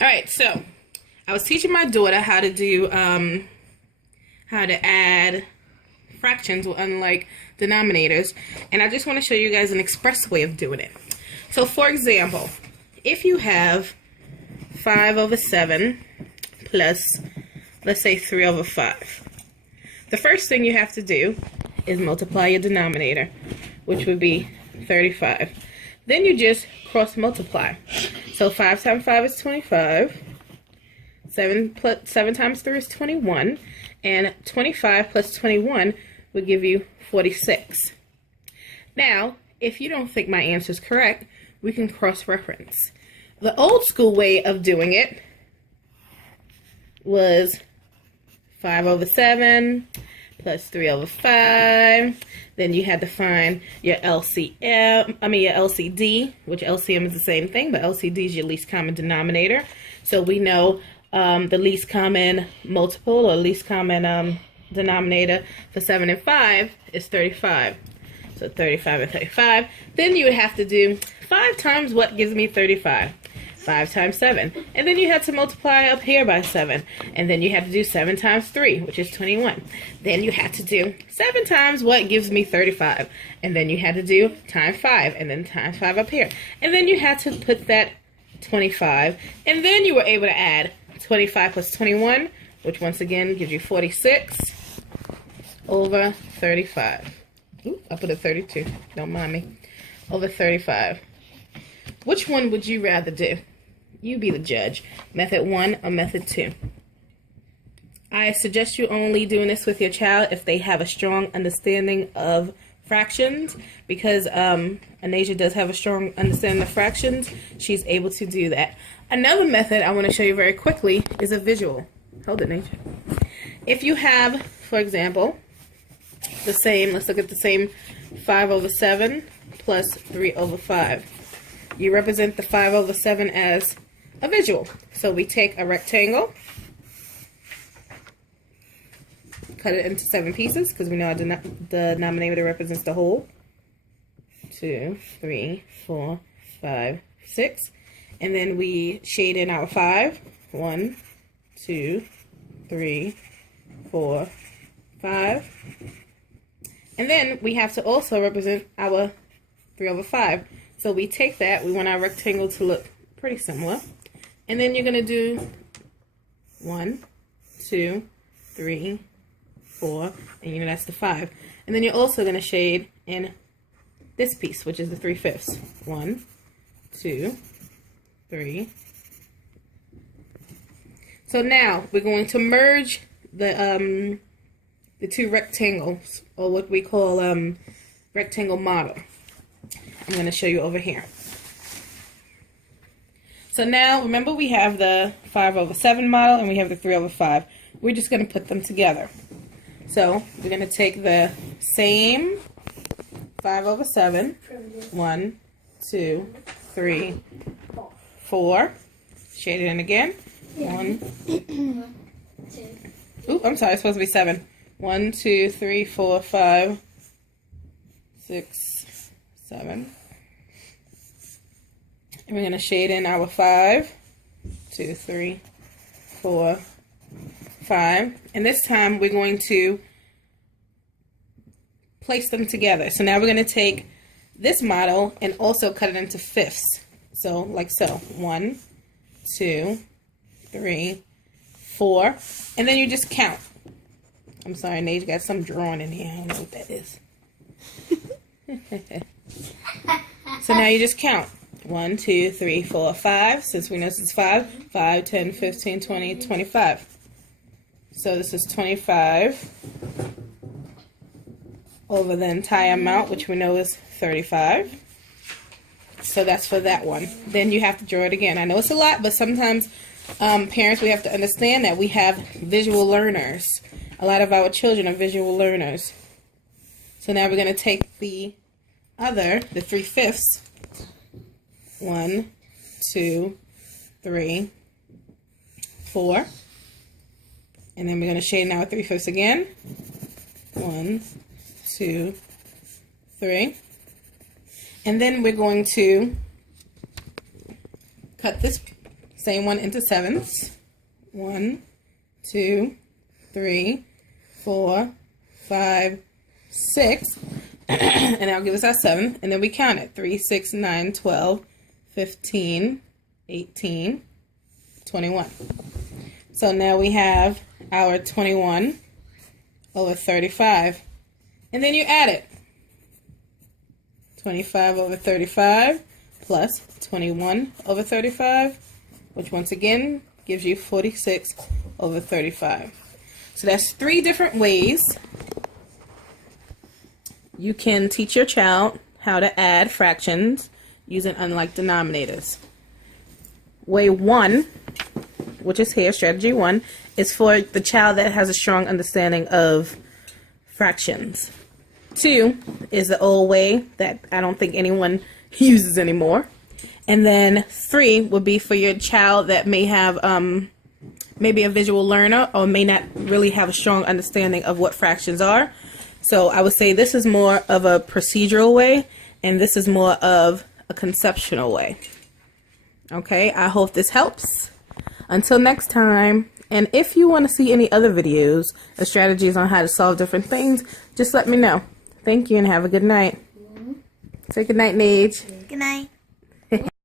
Alright, so I was teaching my daughter how to do, how to add fractions, unlike denominators, and I just want to show you guys an express way of doing it. So, for example, if you have 5 over 7 plus, let's say, 3 over 5, the first thing you have to do is multiply your denominator, which would be 35. Then you just cross multiply. So 5 times 5 is 25. 7 times 3 is 21. And 25 plus 21 would give you 46. Now, if you don't think my answer is correct, we can cross-reference. The old school way of doing it was 5 over 7 plus 3 over 5. Then you had to find your LCD, which LCM is the same thing, but LCD is your least common denominator. So we know the least common multiple or least common denominator for 7 and 5 is 35. So 35 and 35. Then you would have to do 5 times what gives me 35? 5 times 7. And then you had to multiply up here by 7. And then you had to do 7 times 3, which is 21. Then you had to do 7 times what gives me 35. And then you had to do times 5. And then times 5 up here. And then you had to put that 25. And then you were able to add 25 plus 21, which once again gives you 46 over 35. Ooh, I put a 32. Don't mind me. Over 35. Which one would you rather do? You be the judge. Method 1 or method 2? I suggest you only doing this with your child if they have a strong understanding of fractions, because Anasia does have a strong understanding of fractions. She's able to do that. Another method I want to show you very quickly is a visual. Hold it, Nasia. If you have, for example, the same, let's look at the same 5 over 7 plus 3 over 5. You represent the 5 over 7 as a visual. So we take a rectangle, cut it into 7 pieces because we know the denominator represents the whole. 2, 3, 4, 5, 6. And then we shade in our 5. 1, 2, 3, 4, 5. And then we have to also represent our 3 over 5. So we take that, we want our rectangle to look pretty similar. And then you're going to do 1, 2, 3, 4, and you know that's the 5. And then you're also going to shade in this piece, which is the 3/5. 1, 2, 3. So now we're going to merge the two rectangles, or what we call rectangle model. I'm going to show you over here. So now, remember we have the 5 over 7 model and we have the 3 over 5. We're just going to put them together. So we're going to take the same 5 over 7. 1, 2, 3, 4. Shade it in again. 1. Ooh, I'm sorry, it's supposed to be 7. 1, 2, 3, 4, 5, 6, 7. And we're going to shade in our 5, 2, 3, 4, 5. And this time we're going to place them together. So now we're going to take this model and also cut it into fifths. So, like so. 1, 2, 3, 4. And then you just count. I'm sorry, Nate, you got some drawing in here. I don't know what that is. So now you just count. 1, 2, 3, 4, 5. Since we know this is 5. 5, 10, 15, 20, 25. So this is 25 over the entire amount, which we know is 35. So that's for that one. Then you have to draw it again. I know it's a lot, but sometimes parents, we have to understand that we have visual learners. A lot of our children are visual learners. So now we're going to take the other, the 3/5. 1, 2, 3, 4. And then we're going to shade now 3/5 again. 1, 2, 3. And then we're going to cut this same one into sevenths. 1, 2, 3, 4, 5, 6. And that'll give us our 7. And then we count it. 3, 6, 9, 12, 15, 18, 21. So now we have our 21 over 35. And then you add it. 25 over 35 plus 21 over 35, which once again gives you 46 over 35. So that's 3 different ways you can teach your child how to add fractions using unlike denominators. Way 1, which is here, strategy 1, is for the child that has a strong understanding of fractions. 2 is the old way that I don't think anyone uses anymore. And then 3 would be for your child that may have maybe a visual learner or may not really have a strong understanding of what fractions are. So I would say this is more of a procedural way and this is more of a conceptual way. Okay, I hope this helps. Until next time, and if you want to see any other videos or strategies on how to solve different things, just let me know. Thank you and have a good night. Say good night, Nage. Good night.